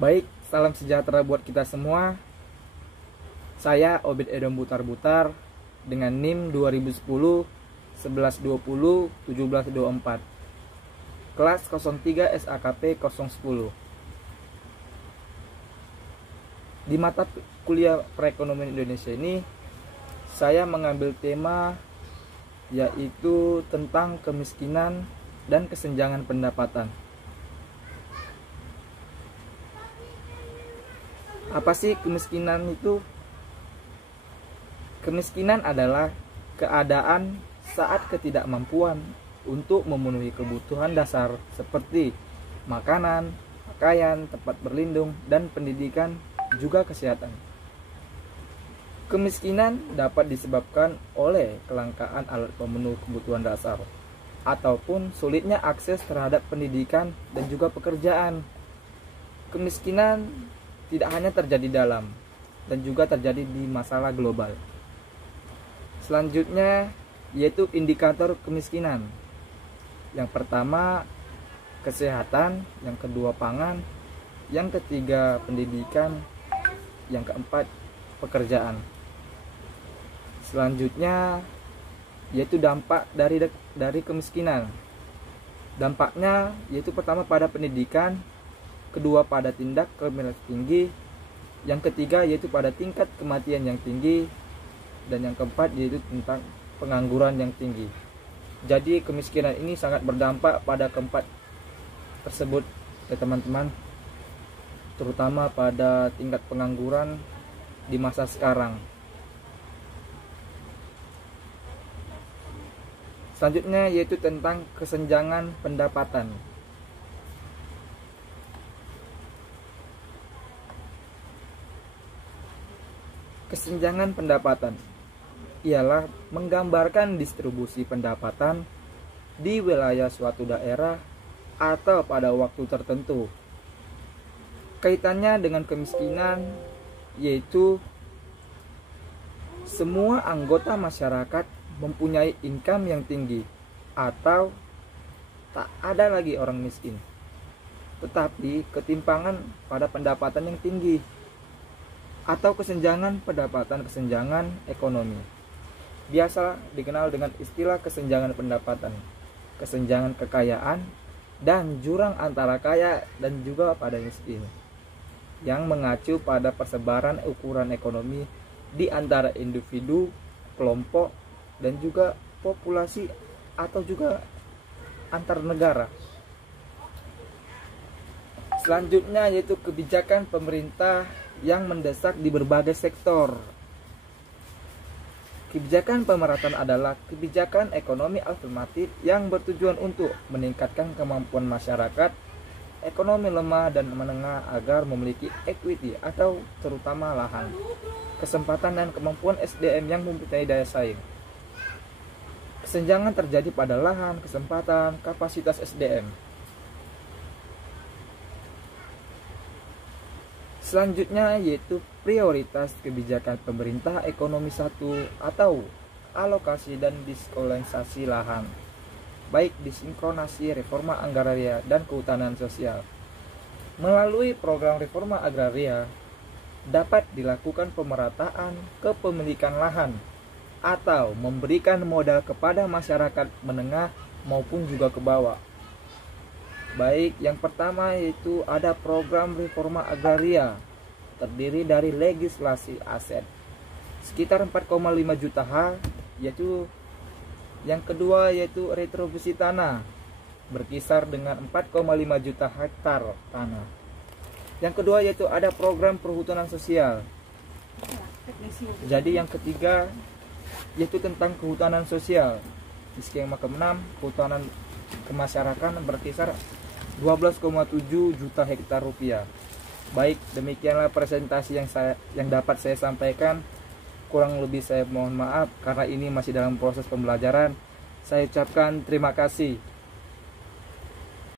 Baik, salam sejahtera buat kita semua. Saya Obed Edom Butar-Butar dengan NIM 2010 1120 1724. Kelas 03 SAKP 010. Di mata kuliah perekonomian Indonesia ini, saya mengambil tema yaitu tentang kemiskinan dan kesenjangan pendapatan. Apa sih kemiskinan itu? Kemiskinan adalah keadaan saat ketidakmampuan untuk memenuhi kebutuhan dasar seperti makanan, pakaian, tempat berlindung, dan pendidikan, juga kesehatan. Kemiskinan dapat disebabkan oleh kelangkaan alat pemenuh kebutuhan dasar ataupun sulitnya akses terhadap pendidikan dan juga pekerjaan. Kemiskinan tidak hanya terjadi dalam dan juga terjadi di masalah global. Selanjutnya yaitu indikator kemiskinan. Yang pertama kesehatan, yang kedua pangan, yang ketiga pendidikan, yang keempat pekerjaan. Selanjutnya yaitu dampak dari kemiskinan. Dampaknya yaitu pertama pada pendidikan, kedua pada tindak kriminal tinggi, yang ketiga yaitu pada tingkat kematian yang tinggi, dan yang keempat yaitu tentang pengangguran yang tinggi. Jadi kemiskinan ini sangat berdampak pada keempat tersebut ya teman-teman, terutama pada tingkat pengangguran di masa sekarang. Selanjutnya yaitu tentang kesenjangan pendapatan. Kesenjangan pendapatan ialah menggambarkan distribusi pendapatan di wilayah suatu daerah atau pada waktu tertentu. Kaitannya dengan kemiskinan yaitu semua anggota masyarakat mempunyai income yang tinggi atau tak ada lagi orang miskin, tetapi ketimpangan pada pendapatan yang tinggi atau kesenjangan pendapatan, kesenjangan ekonomi. Biasa dikenal dengan istilah kesenjangan pendapatan, kesenjangan kekayaan, dan jurang antara kaya dan juga pada miskin, yang mengacu pada persebaran ukuran ekonomi di antara individu, kelompok, dan juga populasi atau juga antar negara. Selanjutnya yaitu kebijakan pemerintah yang mendesak di berbagai sektor. Kebijakan pemerataan adalah kebijakan ekonomi afirmatif yang bertujuan untuk meningkatkan kemampuan masyarakat ekonomi lemah dan menengah agar memiliki equity atau terutama lahan, kesempatan dan kemampuan SDM yang mempunyai daya saing. Kesenjangan terjadi pada lahan, kesempatan, kapasitas SDM. Selanjutnya yaitu prioritas kebijakan pemerintah ekonomi 1 atau alokasi dan diskolarisasi lahan, baik disinkronasi reforma agraria dan kehutanan sosial. Melalui program reforma agraria dapat dilakukan pemerataan kepemilikan lahan atau memberikan modal kepada masyarakat menengah maupun juga ke bawah. Baik, yang pertama yaitu ada program reforma agraria, terdiri dari legislasi aset sekitar 4,5 juta ha, yaitu yang kedua yaitu retribusi tanah berkisar dengan 4,5 juta hektar tanah. Yang kedua yaitu ada program perhutanan sosial. Jadi yang ketiga yaitu tentang kehutanan sosial. Di skema ke-6 kehutanan kemasyarakatan berkisar 12,7 juta hektar rupiah. Baik, demikianlah presentasi yang dapat saya sampaikan. Kurang lebih saya mohon maaf karena ini masih dalam proses pembelajaran. Saya ucapkan terima kasih.